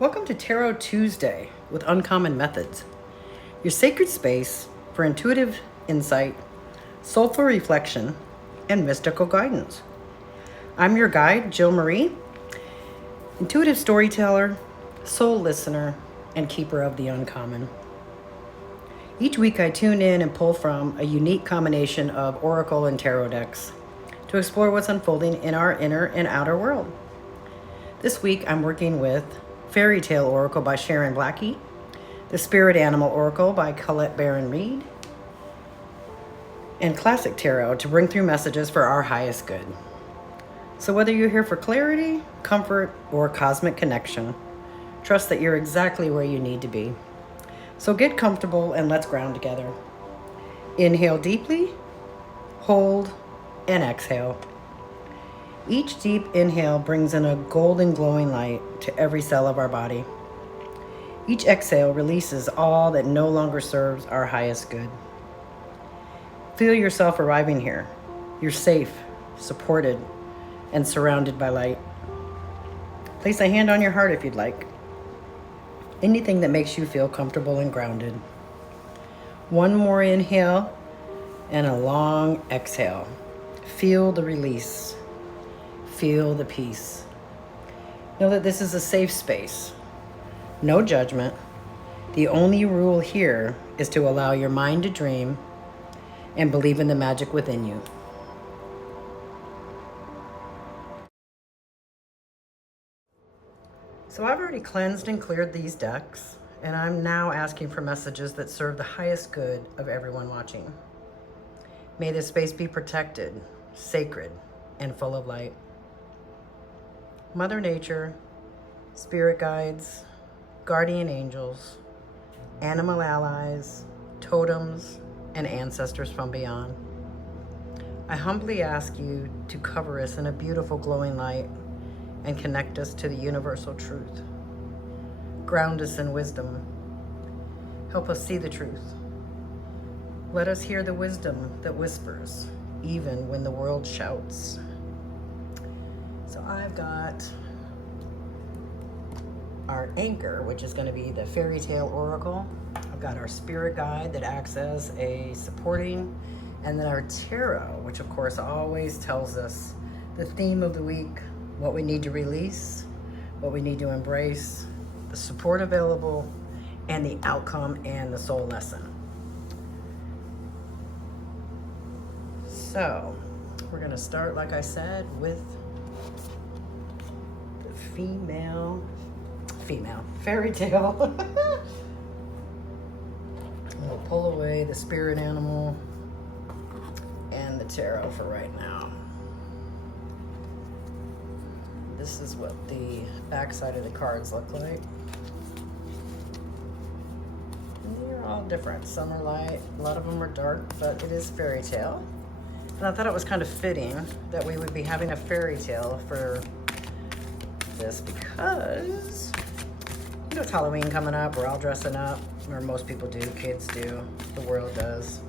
Welcome to Tarot Tuesday with Uncommon Methods, your sacred space for intuitive insight, soulful reflection, and mystical guidance. I'm your guide, Jill Marie, intuitive storyteller, soul listener, and keeper of the uncommon. Each week I tune in and pull from a unique combination of oracle and tarot decks to explore what's unfolding in our inner and outer world. This week I'm working with Fairytale Oracle by Sharon Blackie, the Spirit Animal Oracle by Colette Baron-Reid, and Classic Tarot to bring through messages for our highest good. So whether you're here for clarity, comfort, or cosmic connection, trust that you're exactly where you need to be. So get comfortable and let's ground together. Inhale deeply, hold, and exhale. Each deep inhale brings in a golden glowing light to every cell of our body. Each exhale releases all that no longer serves our highest good. Feel yourself arriving here. You're safe, supported, and surrounded by light. Place a hand on your heart if you'd like. Anything that makes you feel comfortable and grounded. One more inhale and a long exhale. Feel the release. Feel the peace. Know that this is a safe space. No judgment. The only rule here is to allow your mind to dream and believe in the magic within you. So I've already cleansed and cleared these decks, and I'm now asking for messages that serve the highest good of everyone watching. May this space be protected, sacred, and full of light. Mother Nature, spirit guides, guardian angels, animal allies, totems, and ancestors from beyond. I humbly ask you to cover us in a beautiful glowing light and connect us to the universal truth. Ground us in wisdom. Help us see the truth. Let us hear the wisdom that whispers, even when the world shouts. So I've got our anchor, which is going to be the Fairytale Oracle. I've got our spirit guide that acts as a supporting, and then our tarot, which of course always tells us the theme of the week, what we need to release, what we need to embrace, the support available, and the outcome and the soul lesson. So we're going to start, like I said, with the female fairytale. We'll pull away the spirit animal and the tarot for right now. This is what the backside of the cards look like. And they're all different. Some are light, a lot of them are dark, but it is fairy tale. And I thought it was kind of fitting that we would be having a fairy tale for this because, you know, it's Halloween coming up. We're all dressing up, or most people do, kids do, the world does.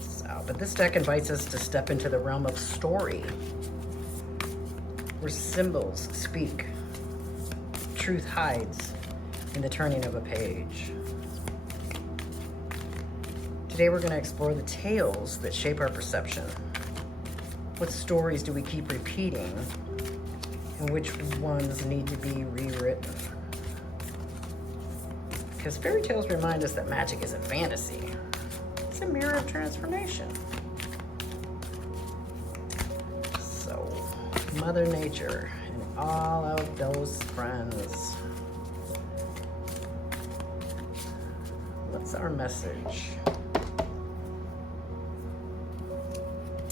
So, but this deck invites us to step into the realm of story, where symbols speak, truth hides in the turning of a page. Today we're going to explore the tales that shape our perception. What stories do we keep repeating, and which ones need to be rewritten? Because fairy tales remind us that magic isn't fantasy. It's a mirror of transformation. So, Mother Nature and all of those friends. What's our message?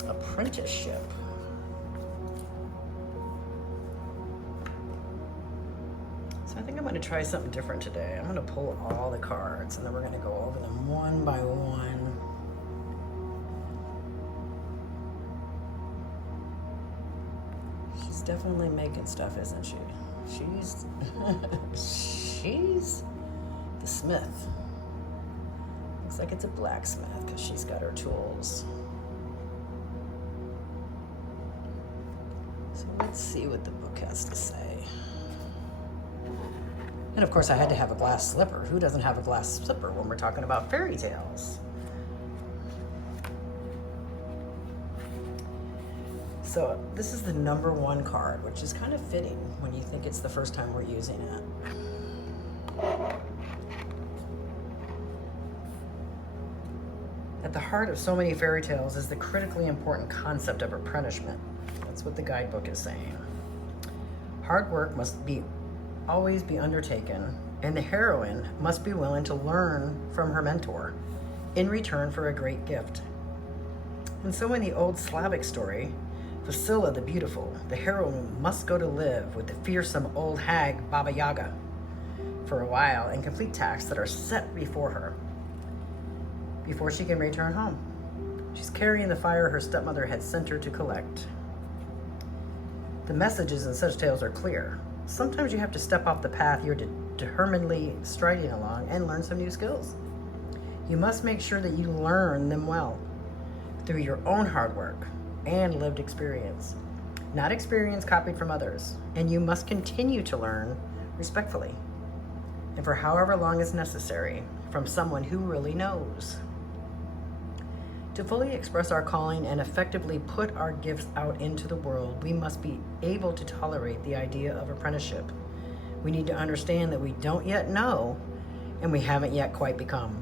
Apprenticeship. So I think I'm going to try something different today. I'm going to pull all the cards and then we're going to go over them one by one. She's definitely making stuff, isn't she? She's the smith. Looks like it's a blacksmith because she's got her tools. So let's see what the book has to say. And of course I had to have a glass slipper. Who doesn't have a glass slipper when we're talking about fairy tales? So this is the number 1 card, which is kind of fitting when you think it's the first time we're using it. At the heart of so many fairy tales is the critically important concept of apprenticeship. That's what the guidebook is saying. Hard work must always be undertaken, and the heroine must be willing to learn from her mentor in return for a great gift. And so in the old Slavic story, Vasila the Beautiful, the heroine must go to live with the fearsome old hag Baba Yaga for a while and complete tasks that are set before her before she can return home. She's carrying the fire her stepmother had sent her to collect. The messages in such tales are clear. Sometimes you have to step off the path you're determinedly striding along and learn some new skills. You must make sure that you learn them well through your own hard work and lived experience, not experience copied from others. And you must continue to learn respectfully and for however long is necessary from someone who really knows. To fully express our calling and effectively put our gifts out into the world, we must be able to tolerate the idea of apprenticeship. We need to understand that we don't yet know and we haven't yet quite become.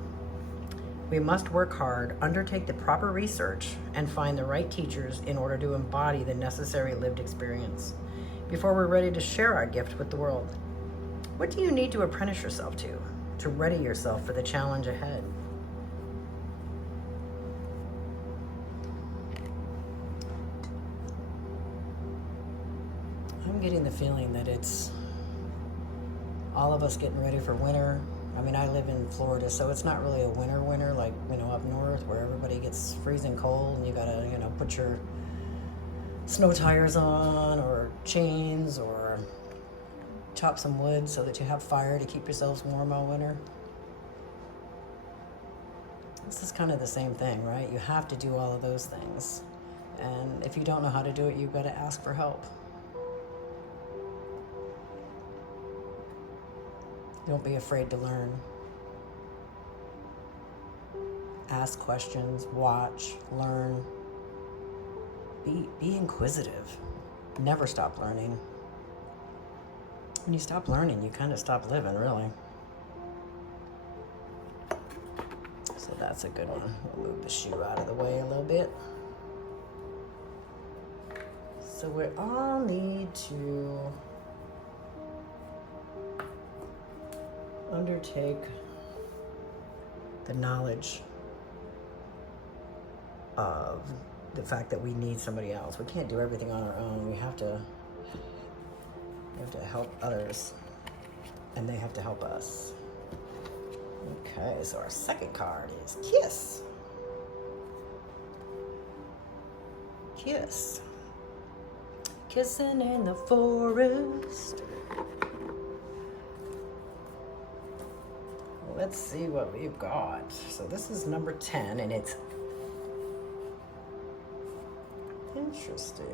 We must work hard, undertake the proper research, and find the right teachers in order to embody the necessary lived experience before we're ready to share our gift with the world. What do you need to apprentice yourself to ready yourself for the challenge ahead? I'm getting the feeling that it's all of us getting ready for winter. I mean, I live in Florida, so it's not really a winter like, up north where everybody gets freezing cold and you gotta, put your snow tires on or chains or chop some wood so that you have fire to keep yourselves warm all winter. This is kind of the same thing, right? You have to do all of those things. And if you don't know how to do it, you've got to ask for help. Don't be afraid to learn. Ask questions, watch, learn. Be inquisitive. Never stop learning. When you stop learning, you kind of stop living, really. So that's a good one. We'll move the shoe out of the way a little bit. So we all need to undertake the knowledge of the fact that we need somebody else. We can't do everything on our own. We have to help others, and they have to help us. Okay, so our second card is Kiss. Kiss. Kissing in the forest. Let's see what we've got. So this is number 10, and it's interesting.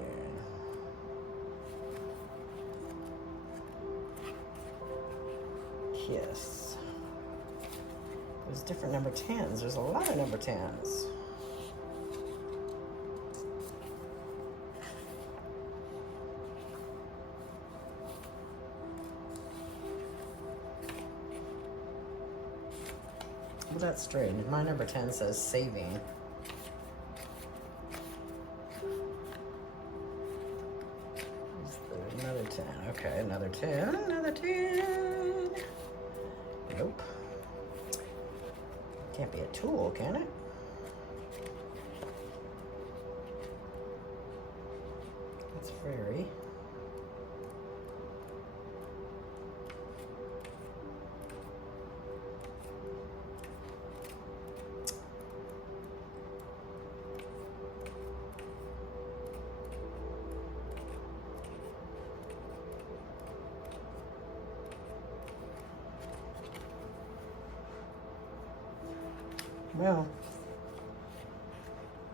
Kiss. There's different number 10s. There's a lot of number 10s. Well, that's strange. My number 10 says saving. Another 10. Okay, another 10. Another 10. Nope. Can't be a tool, can it? It's fairy. Well,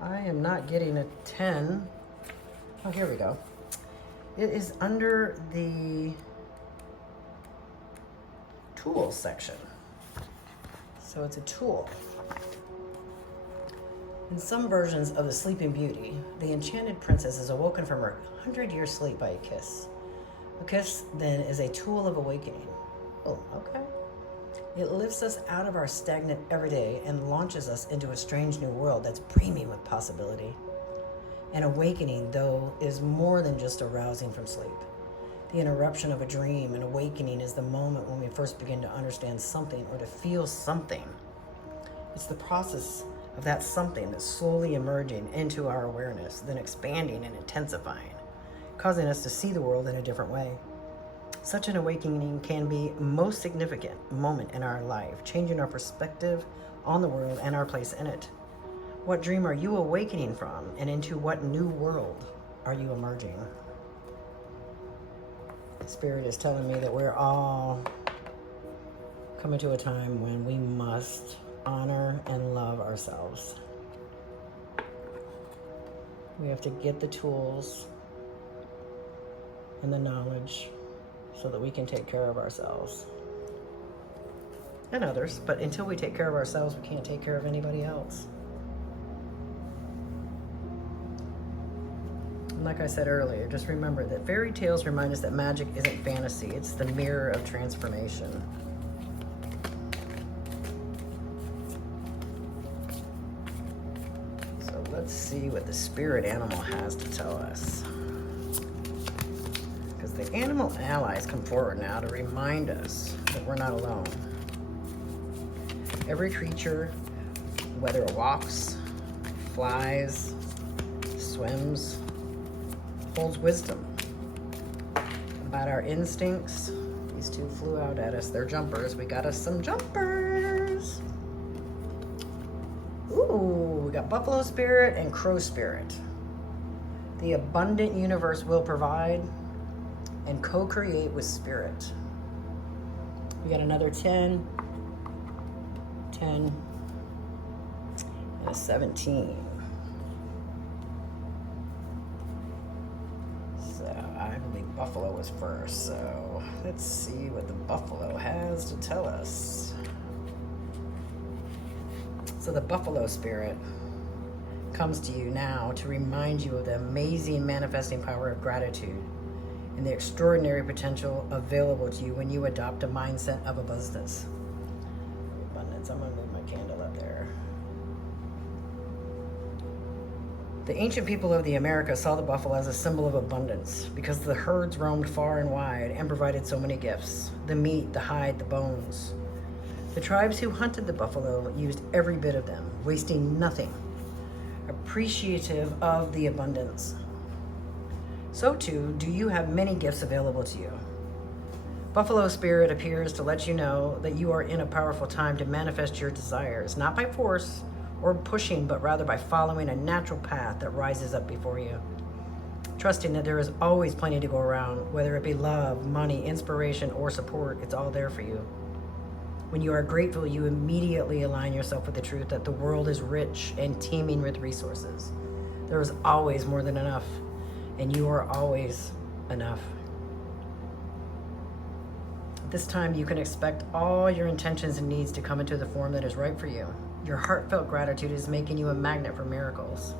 I am not getting a 10. Oh, here we go. It is under the tools section. So it's a tool. In some versions of the Sleeping Beauty, the enchanted princess is awoken from her 100-year sleep by a kiss. A kiss, then, is a tool of awakening. Oh, okay. It lifts us out of our stagnant everyday and launches us into a strange new world that's brimming with possibility. An awakening, though, is more than just arousing from sleep. The interruption of a dream, an awakening, is the moment when we first begin to understand something or to feel something. It's the process of that something that's slowly emerging into our awareness, then expanding and intensifying, causing us to see the world in a different way. Such an awakening can be a most significant moment in our life, changing our perspective on the world and our place in it. What dream are you awakening from, and into what new world are you emerging? Spirit is telling me that we're all coming to a time when we must honor and love ourselves. We have to get the tools and the knowledge so that we can take care of ourselves and others. But until we take care of ourselves, we can't take care of anybody else. And like I said earlier, just remember that fairy tales remind us that magic isn't fantasy, it's the mirror of transformation. So let's see what the spirit animal has to tell us. Because the animal allies come forward now to remind us that we're not alone. Every creature, whether it walks, flies, swims, holds wisdom about our instincts. These two flew out at us. They're jumpers. We got us some jumpers. Ooh, we got buffalo spirit and crow spirit. The abundant universe will provide and co-create with spirit. We got another 10, 10, and a 17. I believe buffalo was first, so let's see what the buffalo has to tell us. So the buffalo spirit comes to you now to remind you of the amazing manifesting power of gratitude and the extraordinary potential available to you when you adopt a mindset of abundance. I'm going to move my candle up there. The ancient people of the Americas saw the buffalo as a symbol of abundance because the herds roamed far and wide and provided so many gifts: the meat, the hide, the bones. The tribes who hunted the buffalo used every bit of them, wasting nothing, appreciative of the abundance. So too, do you have many gifts available to you. Buffalo spirit appears to let you know that you are in a powerful time to manifest your desires, not by force or pushing, but rather by following a natural path that rises up before you. Trusting that there is always plenty to go around, whether it be love, money, inspiration, or support, it's all there for you. When you are grateful, you immediately align yourself with the truth that the world is rich and teeming with resources. There is always more than enough, and you are always enough. At this time, you can expect all your intentions and needs to come into the form that is right for you. Your heartfelt gratitude is making you a magnet for miracles.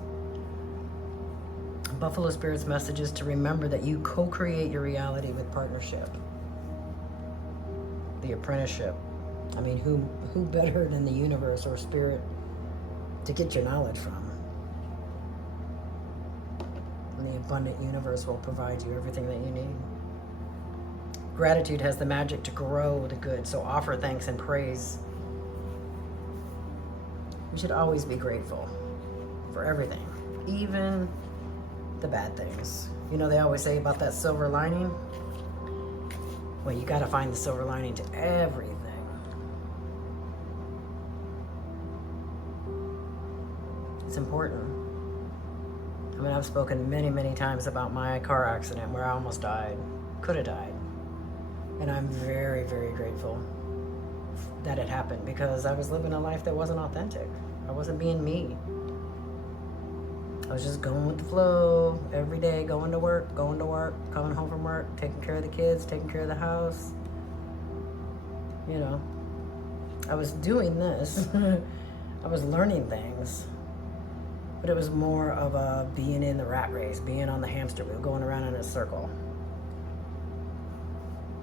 Buffalo Spirit's message is to remember that you co-create your reality with partnership. The Apprenticeship. I mean, who better than the universe or spirit to get your knowledge from? And the abundant universe will provide you everything that you need. Gratitude has the magic to grow the good, so offer thanks and praise. We should always be grateful for everything, even the bad things. You know, they always say about that silver lining. Well, you got to find the silver lining to everything. It's important. I mean, I've spoken many, many times about my car accident where I almost died, could have died. And I'm very, very grateful that it happened because I was living a life that wasn't authentic. I wasn't being me. I was just going with the flow every day, going to work, coming home from work, taking care of the kids, taking care of the house. you know. I was doing this. I was learning things. But it was more of a being in the rat race, being on the hamster wheel, going around in a circle.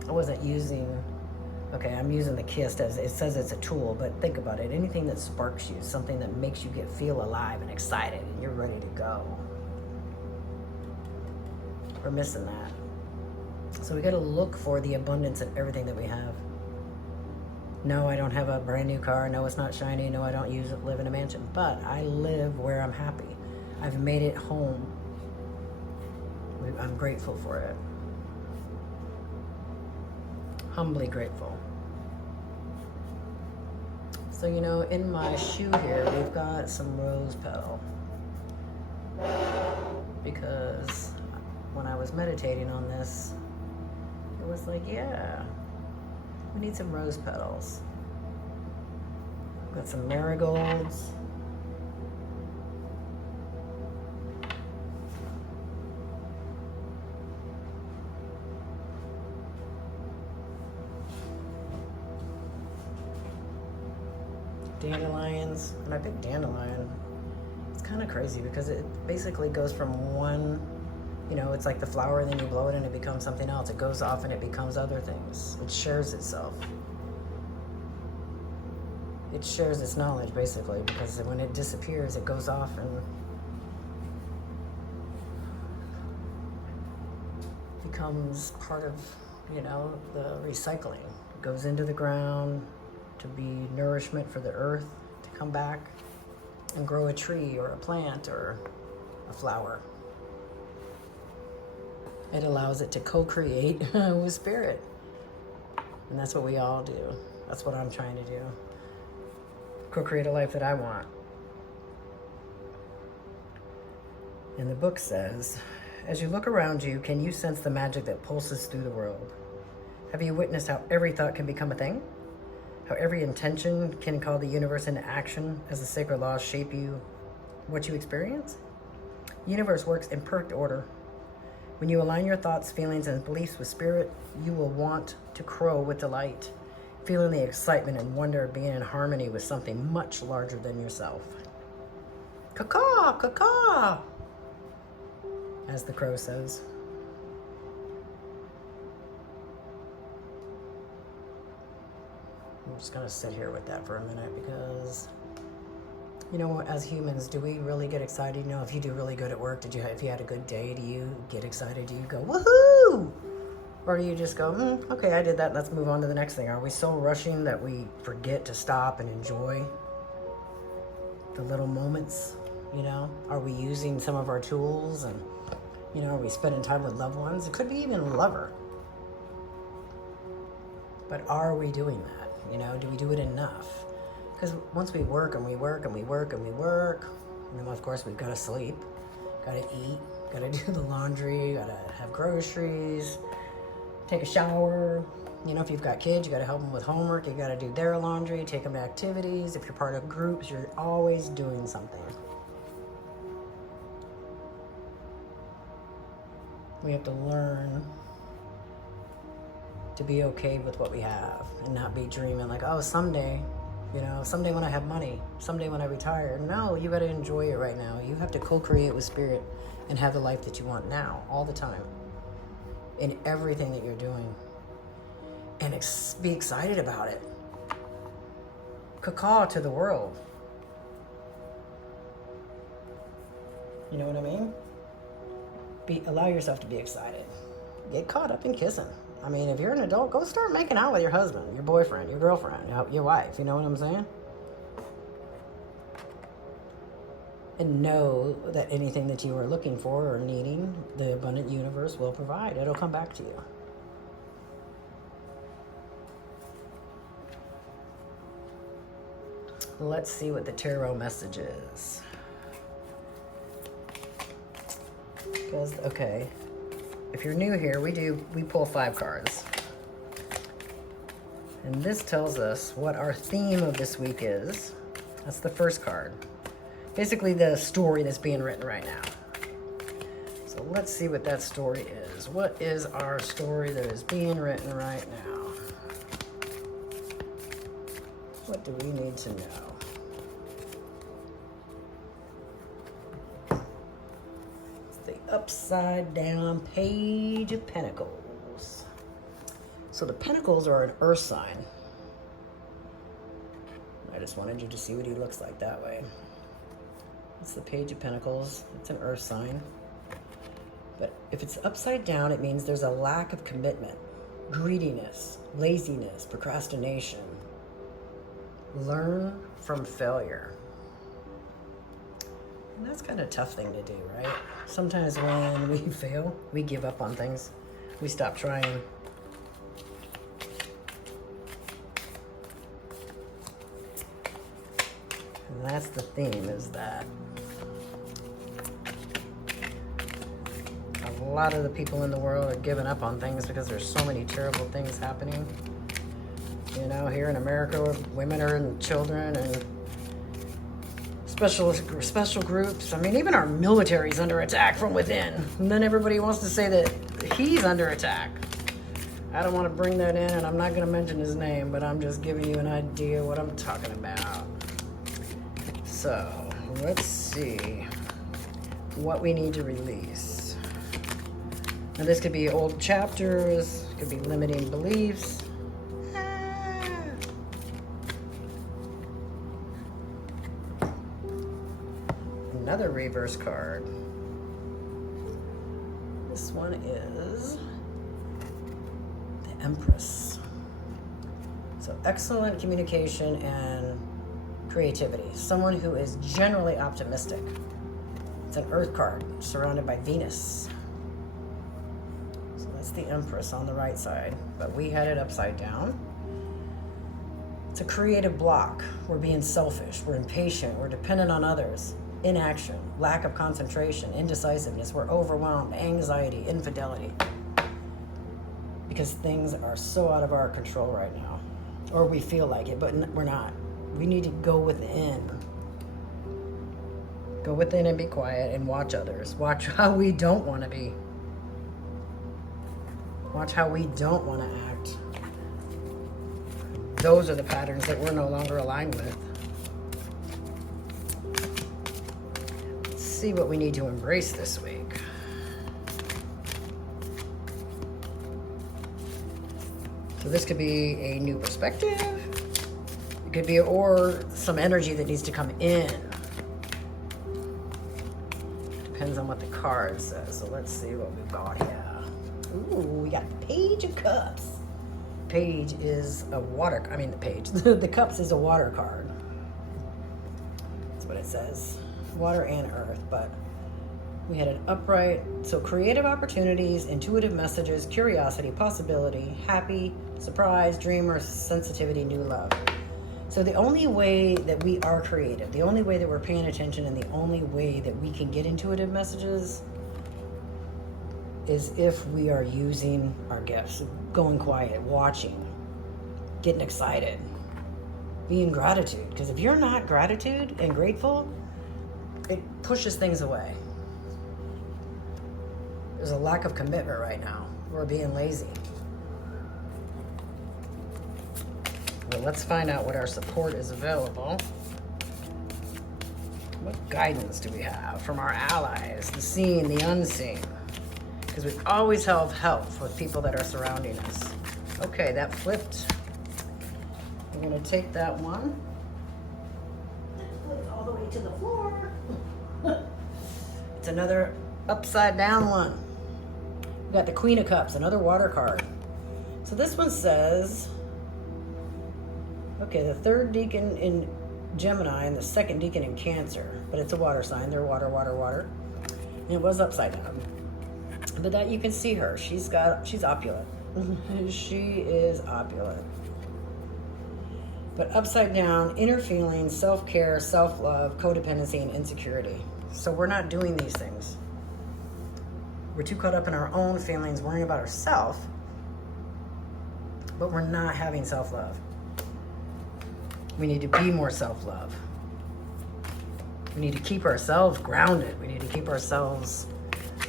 I wasn't using, okay, I'm using the KISS as, it says it's a tool, but think about it. Anything that sparks you, something that makes you feel alive and excited and you're ready to go. We're missing that. So we got to look for the abundance in everything that we have. No, I don't have a brand new car. No, it's not shiny. No, I don't live in a mansion. But I live where I'm happy. I've made it home. I'm grateful for it. Humbly grateful. So, you know, in my shoe here, we've got some rose petal. Because when I was meditating on this, it was like, yeah, we need some rose petals. Got some marigolds. Dandelions. My big dandelion. It's kind of crazy because it basically goes from one, you know, it's like the flower and then you blow it and it becomes something else. It goes off and it becomes other things. It shares itself. It shares its knowledge basically, because when it disappears, it goes off and becomes part of, you know, the recycling. It goes into the ground to be nourishment for the earth to come back and grow a tree or a plant or a flower. It allows it to co-create with spirit. And that's what we all do. That's what I'm trying to do. Co-create a life that I want. And the book says, as you look around you, can you sense the magic that pulses through the world? Have you witnessed how every thought can become a thing? How every intention can call the universe into action as the sacred laws shape you, what you experience? The universe works in perfect order. When you align your thoughts, feelings, and beliefs with spirit, you will want to crow with delight, feeling the excitement and wonder of being in harmony with something much larger than yourself. Caw-caw, caw-caw, as the crow says. I'm just gonna sit here with that for a minute because, you know, as humans, do we really get excited? You know, if you do really good at work, if you had a good day, do you get excited? Do you go, woohoo? Or do you just go, okay, I did that, let's move on to the next thing? Are we so rushing that we forget to stop and enjoy the little moments, you know? Are we using some of our tools and, you know, are we spending time with loved ones? It could be even a lover. But are we doing that? You know, do we do it enough? Because once we work and we work and we work and we work, and then of course we've got to sleep, got to eat, got to do the laundry, got to have groceries, take a shower. You know, if you've got kids, you got to help them with homework, you got to do their laundry, take them to activities. If you're part of groups, you're always doing something. We have to learn to be okay with what we have and not be dreaming like, oh, someday, you know, someday when I have money, someday when I retire. No, you got to enjoy it right now. You have to co-create with spirit and have the life that you want now, all the time, in everything that you're doing. And be excited about it. Caw-caw to the world. You know what I mean? Allow yourself to be excited. Get caught up in kissing. I mean, if you're an adult, go start making out with your husband, your boyfriend, your girlfriend, your wife. You know what I'm saying? And know that anything that you are looking for or needing, the abundant universe will provide. It'll come back to you. Let's see what the tarot message is. Because, okay, if you're new here, we pull 5 cards. And this tells us what our theme of this week is. That's the first card. Basically the story that's being written right now. So let's see what that story is. What is our story that is being written right now? What do we need to know? It's the upside down Page of Pentacles. So the Pentacles are an earth sign. I just wanted you to see what he looks like that way. It's the Page of Pentacles. It's an earth sign. But if it's upside down, it means there's a lack of commitment, greediness, laziness, procrastination. Learn from failure. And that's kind of a tough thing to do, right? Sometimes when we fail, we give up on things. We stop trying. And that's the theme, is that a lot of the people in the world are giving up on things because there's so many terrible things happening. You know, here in America, women and children and special groups. I mean, even our military's under attack from within. And then everybody wants to say that he's under attack. I don't want to bring that in, and I'm not going to mention his name, but I'm just giving you an idea what I'm talking about. So, let's see what we need to release. Now, this could be old chapters, could be limiting beliefs. Another reverse card. This one is the Empress. So excellent communication and creativity. Someone who is generally optimistic. It's an earth card surrounded by Venus. So that's the Empress on the right side, but we had it upside down. It's a creative block. We're being selfish. We're impatient. We're dependent on others. Inaction, lack of concentration, indecisiveness. We're overwhelmed, anxiety, infidelity. Because things are so out of our control right now. Or we feel like it, but we're not. We need to go within. Go within and be quiet and watch others. Watch how we don't want to be. Watch how we don't want to act. Those are the patterns that we're no longer aligned with. Let's see what we need to embrace this week. So this could be a new perspective. It could be, or some energy that needs to come in. Depends on what the card says. So let's see what we've got here. Ooh, we got the Page of Cups. Page is a water, the Cups is a water card. That's what it says. Water and earth, but we had an upright, so creative opportunities, intuitive messages, curiosity, possibility, happy, surprise, dreamer, sensitivity, new love. So the only way that we are creative, the only way that we're paying attention, and the only way that we can get intuitive messages is if we are using our gifts, going quiet, watching, getting excited, being gratitude. Because if you're not gratitude and grateful, it pushes things away. There's a lack of commitment right now. We're being lazy. Well, let's find out what our support is available. What guidance do we have from our allies, the seen, the unseen? Because we always have help with people that are surrounding us. Okay, that flipped. I'm going to take that one. Put it all the way to the floor. It's another upside down one. We got the Queen of Cups, another water card. So this one says, okay, the third deacon in Gemini and the second deacon in Cancer, but it's a water sign. They're water, water, water. And it was upside down. But that you can see her. She's opulent. She is opulent. But upside down, inner feelings, self-care, self-love, codependency, and insecurity. So we're not doing these things. We're too caught up in our own feelings, worrying about ourselves, but we're not having self-love. We need to be more self-love. We need to keep ourselves grounded. We need to keep ourselves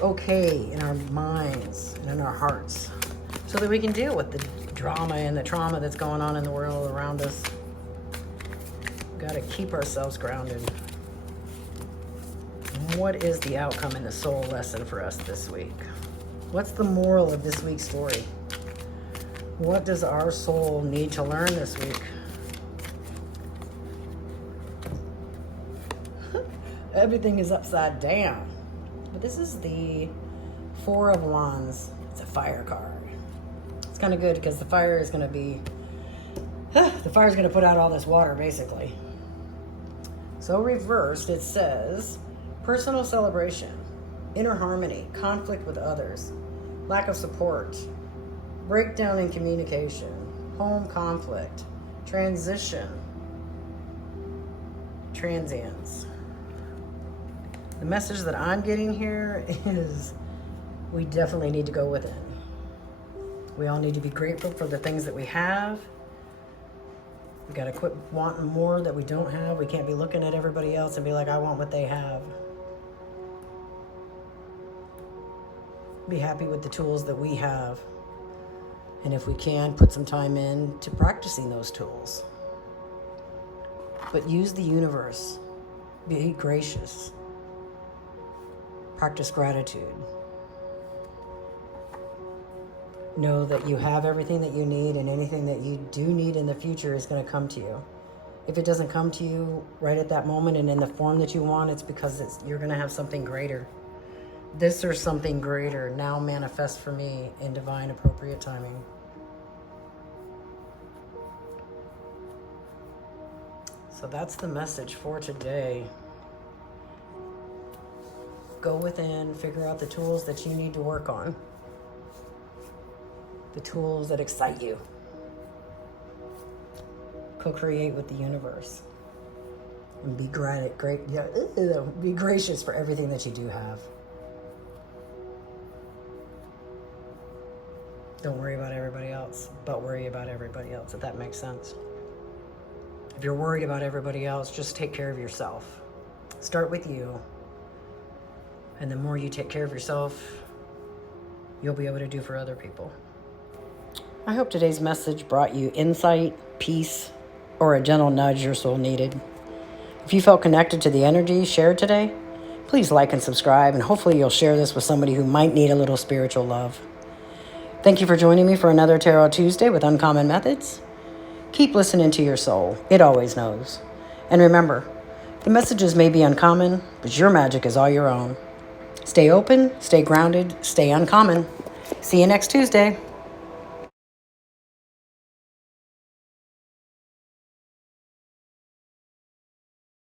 okay in our minds and in our hearts so that we can deal with the drama and the trauma that's going on in the world around us. Got to keep ourselves grounded. What is the outcome in the soul lesson for us this week? What's the moral of this week's story? What does our soul need to learn this week? Everything is upside down. But this is the Four of Wands. It's a fire card. It's kind of good because the fire is going to be... the fire is going to put out all this water, basically. So reversed, it says... personal celebration, inner harmony, conflict with others, lack of support, breakdown in communication, home conflict, transition, transience. The message that I'm getting here is we definitely need to go within. We all need to be grateful for the things that we have. We got to quit wanting more that we don't have. We can't be looking at everybody else and be like, I want what they have. Be happy with the tools that we have. And if we can, put some time in to practicing those tools. But use the universe. Be gracious. Practice gratitude. Know that you have everything that you need, and anything that you do need in the future is going to come to you. If it doesn't come to you right at that moment and in the form that you want, it's because you're going to have something greater. This or something greater now manifest for me in divine appropriate timing. So that's the message for today. Go within, figure out the tools that you need to work on. The tools that excite you. Co-create with the universe. And be be gracious for everything that you do have. Don't worry about everybody else, but worry about everybody else, if that makes sense. If you're worried about everybody else, just take care of yourself. Start with you. And the more you take care of yourself, you'll be able to do for other people. I hope today's message brought you insight, peace, or a gentle nudge your soul needed. If you felt connected to the energy shared today, please like and subscribe, and hopefully you'll share this with somebody who might need a little spiritual love. Thank you for joining me for another Tarot Tuesday with Uncommon Methods. Keep listening to your soul. It always knows. And remember, the messages may be uncommon, but your magic is all your own. Stay open, stay grounded, stay uncommon. See you next Tuesday.